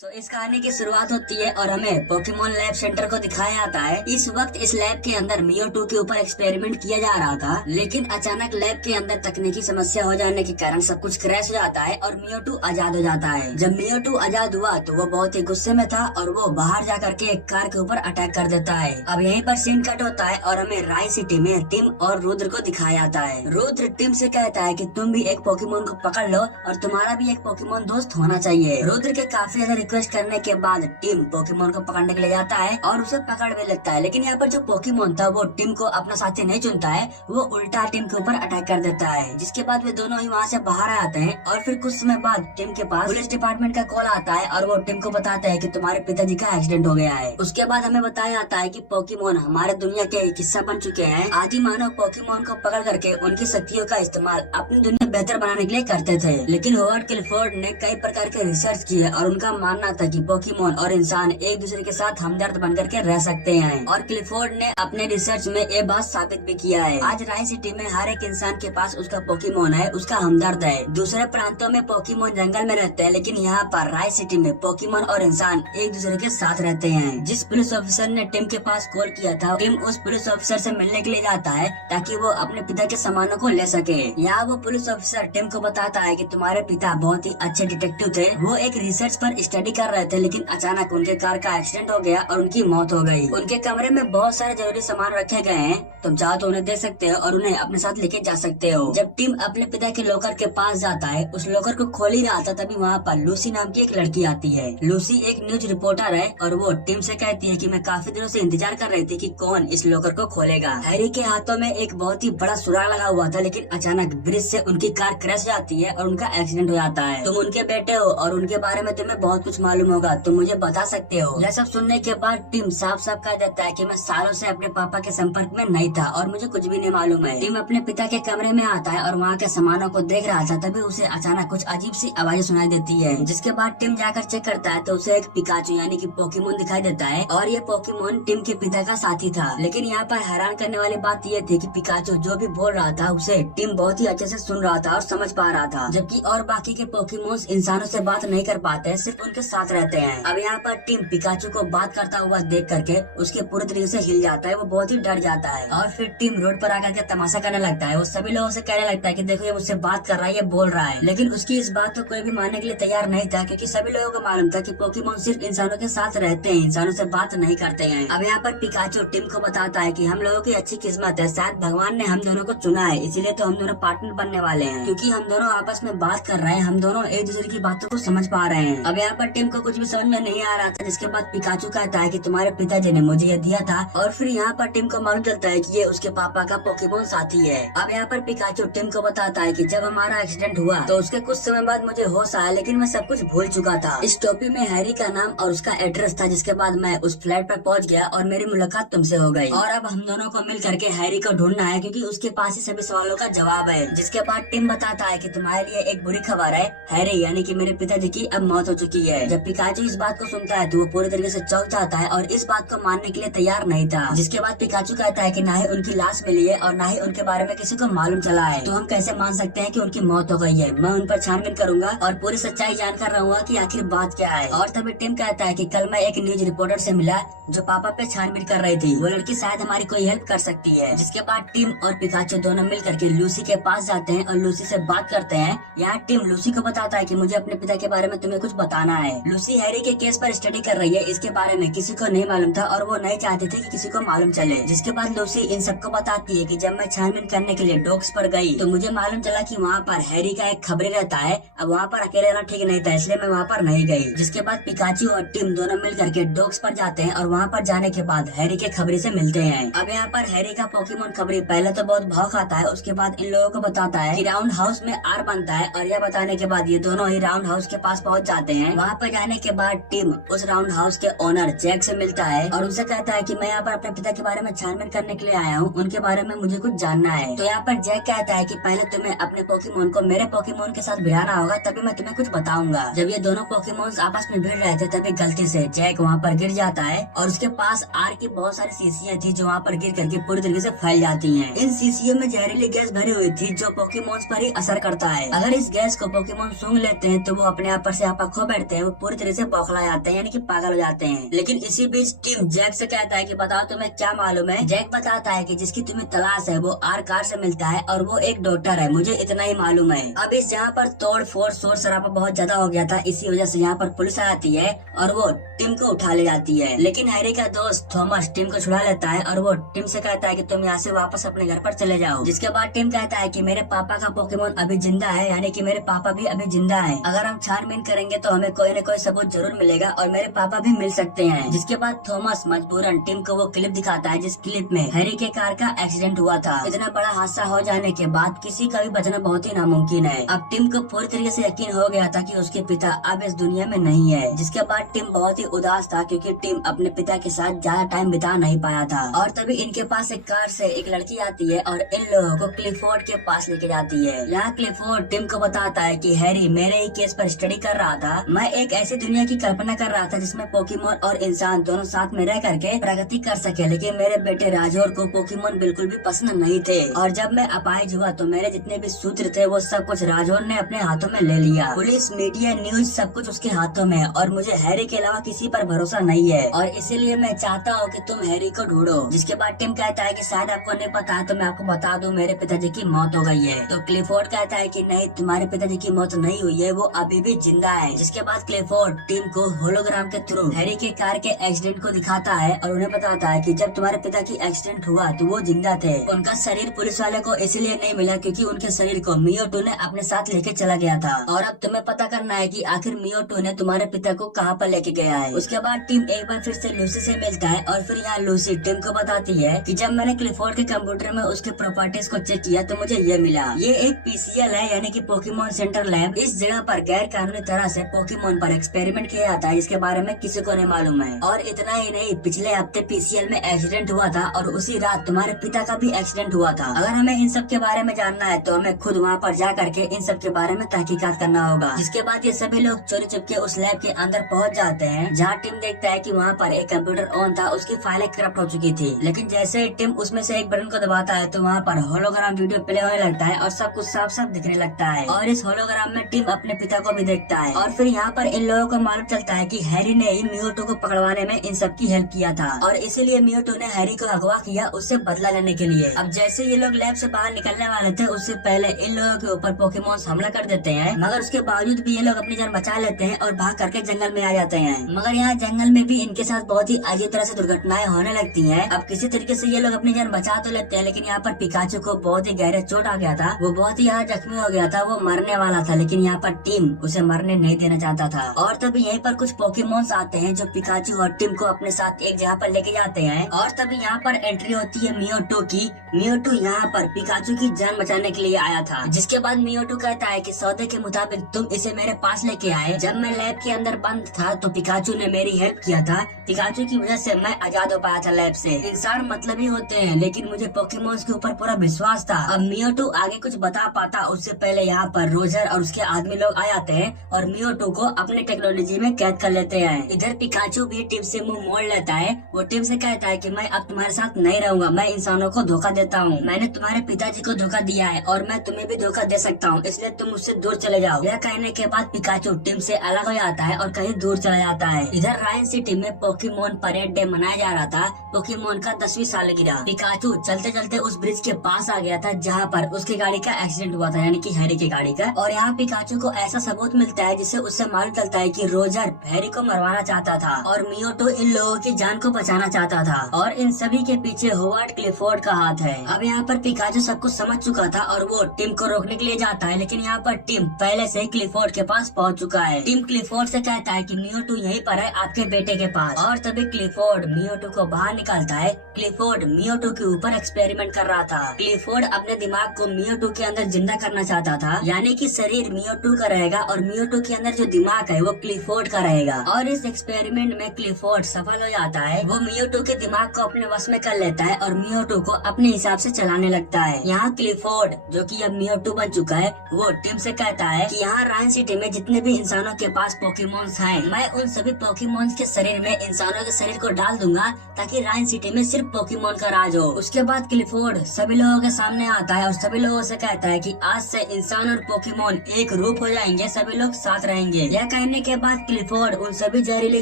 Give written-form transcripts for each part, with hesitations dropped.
इस कहानी की शुरुआत होती है और हमें पोकेमोन लैब सेंटर को दिखाया जाता है। इस वक्त इस लैब के अंदर मियोटू के ऊपर एक्सपेरिमेंट किया जा रहा था, लेकिन अचानक लैब के अंदर तकनीकी समस्या हो जाने के कारण सब कुछ क्रैश हो जाता है और मियोटू आजाद हो जाता है। जब मियोटू आजाद हुआ तो वो बहुत ही गुस्से में था और वो बाहर जा करके एक कार के ऊपर अटैक कर देता है। अब यहीं पर सीन कट होता है और हमें राय सिटी में टिम और रुद्र को दिखाया जाता है। रुद्र टिम से कहता है कि तुम भी एक पोकेमोन को पकड़ लो और तुम्हारा भी एक पोकेमोन दोस्त होना चाहिए। रुद्र के काफी ज्यादा रिक्वेस्ट करने के बाद टिम पोकेमोन को पकड़ने के लिए जाता है और उसे पकड़ भी लेता है, लेकिन यहाँ पर जो पोकेमोन था वो टिम को अपना साथी नहीं चुनता है, वो उल्टा टिम के ऊपर अटैक कर देता है। जिसके बाद वे दोनों ही वहाँ से बाहर आ जाते हैं और फिर कुछ समय बाद टिम के पास पुलिस डिपार्टमेंट का कॉल आता है और वो टिम को बताता है कि तुम्हारे पिताजी का एक्सीडेंट हो गया है। उसके बाद हमें बताया जाता है कि पोकेमोन हमारे दुनिया के एक हिस्सा बन चुके हैं। आदि मानव पोकेमोन को पकड़ करके उनकी शक्तियों का इस्तेमाल अपनी दुनिया बेहतर बनाने के लिए करते थे, लेकिन होवर्ड क्लिफोर्ड ने कई प्रकार के रिसर्च किए और उनका मानना था कि पोकेमोन और इंसान एक दूसरे के साथ हमदर्द बनकर के रह सकते हैं और क्लिफोर्ड ने अपने रिसर्च में ये बात साबित भी किया है। आज राय सिटी में हर एक इंसान के पास उसका पोकेमोन है, उसका हमदर्द है। दूसरे प्रांतों में पोकेमोन जंगल में रहते हैं, लेकिन यहाँ पर राय सिटी में पोकेमोन और इंसान एक दूसरे के साथ रहते हैं। जिस पुलिस ऑफिसर ने टिम के पास कॉल किया था, टिम उस पुलिस ऑफिसर से मिलने के लिए जाता है ताकि वो अपने पिता के सामानों को ले सके। यहाँ वो पुलिस ऑफिसर टिम को बताता है कि तुम्हारे पिता बहुत ही अच्छे डिटेक्टिव थे, वो एक रिसर्च पर स्टडी कर रहे थे, लेकिन अचानक उनके कार का एक्सीडेंट हो गया और उनकी मौत हो गई। उनके कमरे में बहुत सारे जरूरी सामान रखे गए हैं, तुम चाहो तो उन्हें दे सकते हो और उन्हें अपने साथ लेके जा सकते हो। जब टिम अपने पिता के लॉकर के पास जाता है, उस लॉकर को खोल ही रहा था, तभी वहाँ पर लूसी नाम की एक लड़की आती है। लूसी एक न्यूज रिपोर्टर है और वो टिम से कहती है कि मैं काफी दिनों से इंतजार कर रही थी कि कौन इस लॉकर को खोलेगा। हैरी के हाथों में एक बहुत ही बड़ा सुराग लगा हुआ था, लेकिन अचानक ब्रिज से उनकी कार क्रैश जाती है और उनका एक्सीडेंट हो जाता है। तुम उनके बेटे हो और उनके बारे में तुम्हें बहुत कुछ मालूम होगा, तुम मुझे बता सकते हो। यह सब सुनने के बाद टिम साफ साफ कह देता है कि मैं सालों से अपने पापा के संपर्क में नहीं था और मुझे कुछ भी नहीं मालूम है। टिम अपने पिता के कमरे में आता है और वहाँ के सामानों को देख रहा था, तभी उसे अचानक कुछ अजीब सी आवाजें सुनाई देती है। जिसके बाद टिम जाकर चेक करता है तो उसे एक पिकाचू यानी कि पोकेमोन दिखाई देता है और ये पोकेमोन टिम के पिता का साथी था। लेकिन यहाँ पर हैरान करने वाली बात यह थी कि पिकाचू जो भी बोल रहा था उसे टिम बहुत ही अच्छे से सुन रहा था और समझ पा रहा था, जबकि और बाकी के पोकेमोन्स इंसानों से बात नहीं कर पाते, सिर्फ उनके साथ रहते हैं। अब यहाँ पर टिम पिकाचू को बात करता हुआ देख करके उसके पूरे तरीके से हिल जाता है, वो बहुत ही डर जाता है और फिर टिम रोड पर आकर के तमाशा करने लगता है। वो सभी लोगों से कहने लगता है कि देखो ये मुझसे बात कर रहा है, ये बोल रहा है, लेकिन उसकी इस बात को कोई भी मानने के लिए तैयार नहीं था, क्योंकि सभी लोगों को मालूम था कि पोकेमोन सिर्फ इंसानों के साथ रहते हैं, इंसानों से बात नहीं करते हैं। अब यहाँ पर पिकाचू टिम को बताता है कि हम लोगों की अच्छी किस्मत है, शायद भगवान ने हम दोनों को चुना है, इसीलिए तो हम दोनों पार्टनर बनने वाले हैं, क्योंकि हम दोनों आपस में बात कर रहे हैं, हम दोनों एक दूसरे की बातों को समझ पा रहे हैं। अब यहाँ पर टिम को कुछ भी समझ में नहीं आ रहा था, जिसके बाद पिकाचू कहता है कि तुम्हारे पिताजी ने मुझे ये दिया था और फिर यहाँ पर टिम को मालूम चलता है कि ये उसके पापा का पोकेमोन साथी है। अब यहाँ पर पिकाचू टिम को बताता है कि जब हमारा एक्सीडेंट हुआ तो उसके कुछ समय बाद मुझे होश आया, लेकिन मैं सब कुछ भूल चुका था। इस टोपी में हैरी का नाम और उसका एड्रेस था, जिसके बाद मैं उस फ्लैट पर पहुँच गया और मेरी मुलाकात तुमसे हो गई और अब हम दोनों को मिल करके हैरी को ढूंढना है, क्योंकि उसके पास ही सभी सवालों का जवाब है। जिसके बाद टिम बताता है कि तुम्हारे लिए एक बुरी खबर है, हैरी यानी कि मेरे पिताजी की अब मौत हो चुकी है। जब पिकाचू इस बात को सुनता है तो वो पूरी तरीके से चौंक जाता है और इस बात को मानने के लिए तैयार नहीं था। जिसके बाद पिकाचू कहता है कि ना ही उनकी लाश मिली है और ना ही उनके बारे में किसी को मालूम चला है, तो हम कैसे मान सकते हैं कि उनकी मौत हो गई है। मैं उन पर छानबीन करूंगा और पूरी सच्चाई जानकर रहूंगा कि आखिर बात क्या है। और तभी टिम कहता है कि कल मैं एक न्यूज रिपोर्टर से मिला जो पापा पे छानबीन कर रही थी, वो लड़की शायद हमारी कोई हेल्प कर सकती है। जिसके बाद टिम और पिकाचू दोनों मिल करके लूसी के पास जाते हैं और लूसी से बात करते हैं। यहाँ टिम लूसी को बताता है कि मुझे अपने पिता के बारे में तुम्हें कुछ बताना है। लूसी हैरी के केस पर स्टडी कर रही है, इसके बारे में किसी को नहीं मालूम था और वो नहीं चाहती थी कि किसी को मालूम चले। जिसके बाद लूसी इन सबको बताती है कि जब मैं छानबीन करने के लिए डॉग्स पर गई तो मुझे मालूम चला कि वहाँ पर हैरी का एक खबरी रहता है, अब वहाँ पर अकेले रहना ठीक नहीं था, इसलिए मैं वहाँ पर नहीं गई। जिसके बाद पिकाचू और टिम दोनों मिल करके डॉग्स पर जाते हैं और वहाँ पर जाने के बाद हैरी के खबरी से मिलते हैं। अब यहाँ पर हैरी का पोकेमोन खबरी पहले तो बहुत भाव खाता है, उसके बाद इन लोगों को बताता है कि राउंड हाउस में आर बनता है और यह बताने के बाद ये दोनों ही राउंड हाउस के पास पहुँच जाते हैं। वहाँ पर जाने के बाद टिम उस राउंड हाउस के ओनर जैक से मिलता है और उनसे कहता है कि मैं यहाँ पर अपने पिता के बारे में छानबीन करने के लिए आया हूँ, उनके बारे में मुझे कुछ जानना है। तो यहाँ पर जैक कहता है कि पहले तुम्हें अपने पोकेमोन को मेरे पोकेमोन के साथ भिड़ाना होगा, तभी मैं तुम्हें कुछ बताऊंगा। जब ये दोनों पोकेमोन्स आपस में भिड़ रहे थे तभी गलती से जैक वहाँ पर गिर जाता है और उसके पास आर की बहुत सारी शीशियाँ थी जो वहाँ पर गिर करके पूरी तरीके से फैल जाती हैं। इन शीशियों में जहरीली गैस भरी हुई थी जो पोकेमोन्स पर ही असर करता है। अगर इस गैस को पोकेमोन सूंघ लेते हैं तो वो अपने आप पर से आपा खो बैठते हैं, वो वो पूरी तरह से बौखला जाते हैं, यानी कि पागल हो जाते हैं। लेकिन इसी बीच टिम जैक से कहता है कि बताओ तुम्हें क्या मालूम है। जैक बताता है कि जिसकी तुम्हें तलाश है वो आर कार से मिलता है और वो एक डॉक्टर है, मुझे इतना ही मालूम है। अब इस यहाँ पर तोड़ फोड़ शोर शराबा बहुत ज्यादा हो गया था, इसी वजह से यहाँ पर पुलिस आ जाती है और वो टिम को उठा ले जाती है। लेकिन हैरी का दोस्त थॉमस टिम को छुड़ा लेता है और वो टिम से कहता है कि तुम यहाँ से वापस अपने घर पर चले जाओ। जिसके बाद टिम कहता है कि मेरे पापा का पोकेमोन अभी जिंदा है, यानी कि मेरे पापा भी अभी जिंदा है। अगर हम छानबीन करेंगे तो हमें कोई न कोई सबूत जरूर मिलेगा और मेरे पापा भी मिल सकते हैं। जिसके बाद थॉमस मजबूरन टिम को वो क्लिप दिखाता है जिस क्लिप में हैरी के कार का एक्सीडेंट हुआ था। इतना बड़ा हादसा हो जाने के बाद किसी का भी बचना बहुत ही नामुमकिन है। अब टिम को पूरी तरीके से यकीन हो गया था कि उसके पिता अब इस दुनिया में नहीं है। जिसके बाद टिम बहुत ही उदास था क्योंकि टिम अपने पिता के साथ ज्यादा टाइम बिता नहीं पाया था। और तभी इनके पास एक कार से एक लड़की आती है और इन लोगों को क्लिफोर्ड के पास लेके जाती है। यहाँ क्लिफोर्ड टिम को बताता है कि हैरी मेरे ही केस पर स्टडी कर रहा था। मैं एक ऐसी दुनिया की कल्पना कर रहा था जिसमें पोकेमोन और इंसान दोनों साथ में रह करके प्रगति कर सके, लेकिन मेरे बेटे राजौर को पोकेमोन बिल्कुल भी पसंद नहीं थे। और जब मैं अपाहिज हुआ तो मेरे जितने भी सूत्र थे वो सब कुछ राजौर ने अपने हाथों में ले लिया। पुलिस, मीडिया, न्यूज सब कुछ उसके हाथों में है और मुझे हैरी के अलावा किसी पर भरोसा नहीं है और इसीलिए मैं चाहता हूँ कि तुम हैरी को ढूंढो। जिसके बाद टिम कहता है कि शायद आपको नहीं पता है तो मैं आपको बता दूं, मेरे पिताजी की मौत हो गई है। तो क्लिफोर्ड कहता है कि नहीं, तुम्हारे पिताजी की मौत नहीं हुई है, वो अभी भी जिंदा है। जिसके बाद क्लिफोर्ड टिम को होलोग्राम के थ्रू हैरी के कार के एक्सीडेंट को दिखाता है और उन्हें बताता है कि जब तुम्हारे पिता की एक्सीडेंट हुआ तो वो जिंदा थे। उनका शरीर पुलिस वाले को इसलिए नहीं मिला क्योंकि उनके शरीर को मियोटू ने अपने साथ लेके चला गया था। और अब तुम्हें पता करना है कि आखिर मियोटू ने तुम्हारे पिता को कहाँ पर लेके गया है। उसके बाद टिम एक बार फिर से लूसी से मिलता है और फिर यहाँ लूसी टिम को बताती है कि जब मैंने क्लिफोर्ड के कंप्यूटर में उसके प्रॉपर्टीज को चेक किया तो मुझे ये मिला। ये एक पीसीएल है, यानी कि पोकेमोन सेंटर लैब। इस जगह पर गैर कानूनी तरह से पोकेमोन पर एक्सपेरिमेंट किया जाता है, इसके बारे में किसी को नहीं मालूम है। और इतना ही नहीं, पिछले हफ्ते पीसीएल में एक्सीडेंट हुआ था और उसी रात तुम्हारे पिता का भी एक्सीडेंट हुआ था। अगर हमें इन सब के बारे में जानना है तो हमें खुद वहाँ पर जा करके इन सब के बारे में तहकीकात करना होगा। जिसके बाद ये सभी लोग चोरी चुपके उस लैब के अंदर पहुँच जाते हैं, जहाँ टिम देखता है कि वहाँ पर एक कंप्यूटर ऑन था, उसकी फाइलें करप्ट हो चुकी थी। लेकिन जैसे टिम उसमें से एक बटन को दबाता है तो वहाँ पर होलोग्राम वीडियो प्ले होने लगता है और सब कुछ साफ साफ दिखने लगता है। और इस होलोग्राम में टिम अपने पिता को भी देखता है। और फिर यहाँ पर इन लोगों को मालूम चलता है कि हैरी ने ही मियोटू को पकड़वाने में इन सब की हेल्प किया था और इसीलिए मियोटू ने हैरी को अगवा किया उससे बदला लेने के लिए। अब जैसे ये लोग लैब से बाहर निकलने वाले थे उससे पहले इन लोगों के ऊपर पोकेमोन्स हमला कर देते हैं, मगर उसके बावजूद भी ये लोग अपनी जान बचा लेते हैं और भाग करके जंगल में आ जाते हैं। मगर यहाँ जंगल में भी इनके साथ बहुत ही अजीब तरह से दुर्घटनाएं होने लगती हैं। अब किसी तरीके से ये लोग अपनी जान बचा तो लेते हैं, लेकिन यहाँ पर पिकाचू को बहुत ही गहरे चोट आ गया था। वो बहुत ही यहाँ जख्मी हो गया था, वो मरने वाला था, लेकिन यहाँ पर टीम उसे मरने नहीं देना चाहता था। और तभी यहीं पर कुछ पोकेमोन्स आते हैं जो पिकाचू और टिम को अपने साथ एक जगह पर लेके जाते हैं। और तभी यहाँ पर एंट्री होती है मियोटू की। मियोटू यहाँ पर पिकाचू की जान बचाने के लिए आया था। जिसके बाद मियोटू कहता है कि सौदे के मुताबिक तुम इसे मेरे पास लेके आए। जब मैं लैब के अंदर बंद था तो पिकाचू ने मेरी हेल्प किया था। पिकाचू की वजह से मैं आजाद हो पाया था लैब से। इंसान मतलबी होते हैं, लेकिन मुझे पोकेमोन्स के ऊपर पूरा विश्वास था। अब मियोटू आगे कुछ बता पाता उससे पहले यहाँ पर रोजर और उसके आदमी लोग आ जाते हैं और मियोटू को अपने टेक्नोलॉजी में कैद कर लेते हैं। इधर पिकाचू भी टिम से मुंह मोड़ लेता है। वो टिम से कहता है कि मैं अब तुम्हारे साथ नहीं रहूंगा, मैं इंसानों को धोखा देता हूँ। मैंने तुम्हारे पिताजी को धोखा दिया है और मैं तुम्हें भी धोखा दे सकता हूँ, इसलिए तुम मुझसे दूर चले जाओ। यह कहने के बाद पिकाचू टिम से अलग हो जाता है और कहीं दूर चला जाता है। इधर रायन सिटी में पोकेमोन परेड डे मनाया जा रहा था, पोकेमोन का 10वीं सालगिरह। पिकाचू चलते चलते उस ब्रिज के पास आ गया था जहाँ पर उसकी गाड़ी का एक्सीडेंट हुआ था, यानी कि हैरी की गाड़ी का। और यहाँ पिकाचू को ऐसा सबूत मिलता है जिससे उससे मालूम चलता है कि रोजर हैरी को मरवाना चाहता था और मियोटू इन लोगों की जान को बचाना चाहता था और इन सभी के पीछे होवार्ड क्लिफोर्ड का हाथ है। अब यहाँ पर पिकाचू सब कुछ समझ चुका था और वो टिम को रोकने के लिए जाता है, लेकिन यहाँ पर टिम पहले से क्लिफोर्ड के पास पहुँच चुका है। टिम क्लिफोर्ड से कहता है कि मियोटू यहीं पर है आपके बेटे के पास। और तभी क्लिफोर्ड मियोटू को बाहर निकालता है। क्लिफोर्ड मियोटू के ऊपर एक्सपेरिमेंट कर रहा था। क्लिफोर्ड अपने दिमाग को मियोटू के अंदर जिंदा करना चाहता था, यानी कि शरीर मियोटू का रहेगा और मियोटू के अंदर जो दिमाग है वो क्लिफोर्ड का रहेगा। और इस एक्सपेरिमेंट में क्लिफोर्ड सफल हो जाता है। वो मियोटू के दिमाग को अपने वश में कर लेता है और मियोटू को अपने हिसाब से चलाने लगता है। यहाँ क्लिफोर्ड जो कि अब मियोटू बन चुका है वो टिम से कहता है कि यहाँ रायन सिटी में जितने भी इंसानों के पास पोकेमोन्स हैं, मैं उन सभी पोकेमोन्स के शरीर में इंसानों के शरीर को डाल दूंगा ताकि रायन सिटी में सिर्फ पोकेमोन का राज हो। उसके बाद क्लिफोर्ड सभी लोगों के सामने आता है और सभी लोगों से कहता है कि आज से इंसान और पोकेमोन एक रूप हो जाएंगे, सभी लोग साथ रहेंगे। यह पहनने के बाद क्लिफोर्ड उन सभी जहरीली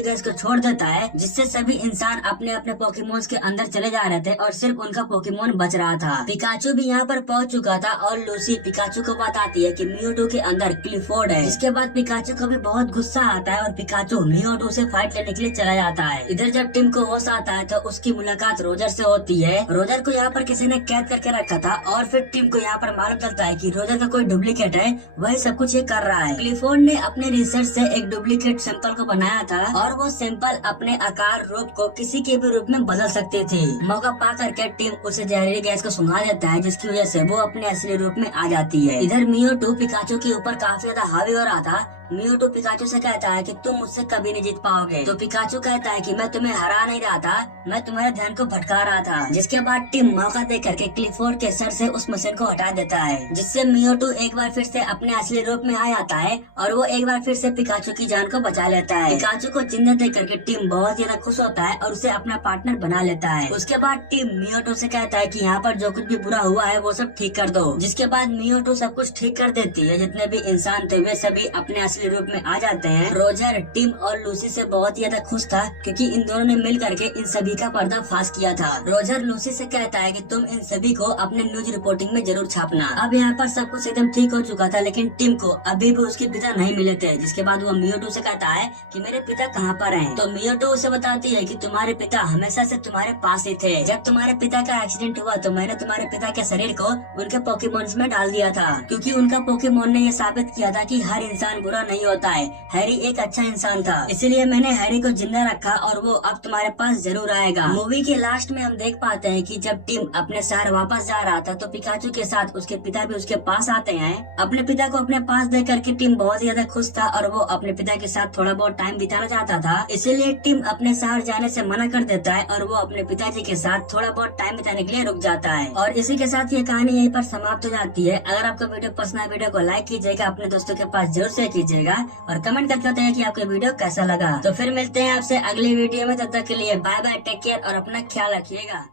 गैस को छोड़ देता है, जिससे सभी इंसान अपने अपने पोकेमोन्स के अंदर चले जा रहे थे और सिर्फ उनका पोकेमोन बच रहा था। पिकाचू भी यहाँ पर पहुँच चुका था और लूसी पिकाचू को बताती है कि मियोटू के अंदर क्लिफोर्ड है। इसके बाद पिकाचू को भी बहुत गुस्सा आता है और पिकाचू मियोटू से फाइट लेने के लिए चला जाता है। इधर जब टिम को होश आता है तो उसकी मुलाकात रोजर से होती है। रोजर को यहाँ पर किसी ने कैद करके रखा था और फिर टिम को यहाँ पर मालूम चलता है कि रोजर का कोई डुप्लीकेट है, वही सब कुछ ये कर रहा है। क्लिफोर्ड ने अपने रिसर्च से एक डुप्लीकेट सैंपल को बनाया था और वो सैंपल अपने आकार रूप को किसी के भी रूप में बदल सकते थे। मौका पा करके टिम उसे जहरीली गैस को सुंघा देता है, जिसकी वजह से वो अपने असली रूप में आ जाती है। इधर मियोटू पिकाचू के ऊपर काफी ज्यादा हावी हो रहा था। मियोटू पिकाचू से कहता है कि तुम मुझसे कभी नहीं जीत पाओगे। तो पिकाचू कहता है कि मैं तुम्हें हरा नहीं रहा था, मैं तुम्हारे ध्यान को भटका रहा था। जिसके बाद टिम मौका दे करके क्लिफोर्ड के सर से उस मशीन को हटा देता है, जिससे मियोटू एक बार फिर से अपने असली रूप में आ जाता है और वो एक बार फिर से पिकाचू की जान को बचा लेता है। पिकाचू को जिंदा देख करके टिम बहुत ज्यादा खुश होता है और उसे अपना पार्टनर बना लेता है। उसके बाद टिम मियोटू से कहता है कि यहाँ पर जो कुछ भी बुरा हुआ है वो सब ठीक कर दो। जिसके बाद मियोटू सब कुछ ठीक कर देती है। जितने भी इंसान थे वे सभी अपने असली रूप में आ जाते हैं। रोजर टिम और लूसी से बहुत ज्यादा खुश था क्योंकि इन दोनों ने मिल करके इन सभी का पर्दाफाश किया था। रोजर लूसी से कहता है कि तुम इन सभी को अपने न्यूज रिपोर्टिंग में जरूर छापना। अब यहाँ पर सब कुछ एकदम ठीक हो चुका था, लेकिन टिम को अभी भी उसके पिता नहीं मिले थे। जिसके बाद वो मियोटू से कहता है कि मेरे पिता कहाँ पर हैं? तो मियोटू उसे बताती है कि तुम्हारे पिता हमेशा से तुम्हारे पास ही थे। जब तुम्हारे पिता का एक्सीडेंट हुआ तो मैंने तुम्हारे पिता के शरीर को उनके पोकेमोन्स में डाल दिया था, क्योंकि उनका पोकेमोन ने ये साबित किया था कि हर इंसान बुरा नहीं होता है। हैरी एक अच्छा इंसान था, इसीलिए मैंने हैरी को जिंदा रखा और वो अब तुम्हारे पास जरूर आएगा। मूवी के लास्ट में हम देख पाते हैं कि जब टिम अपने शहर वापस जा रहा था तो पिकाचू के साथ उसके पिता भी उसके पास आते हैं। अपने पिता को अपने पास देख करके टिम बहुत ज्यादा खुश था और वो अपने पिता के साथ थोड़ा बहुत टाइम बिताना चाहता था। इसीलिए टिम अपने शहर जाने से मना कर देता है और वो अपने पिताजी के साथ थोड़ा बहुत टाइम बिताने के लिए रुक जाता है। और इसी के साथ ये कहानी यहीं पर समाप्त हो जाती है। अगर आपको वीडियो पसंद आए, वीडियो को लाइक कीजिएगा, अपने दोस्तों के पास जरूर शेयर कीजिएगा और कमेंट करके बताइए कि आपको वीडियो कैसा लगा। तो फिर मिलते हैं आपसे अगली वीडियो में, तब तक के लिए बाय बाय, टेक केयर और अपना ख्याल रखिएगा।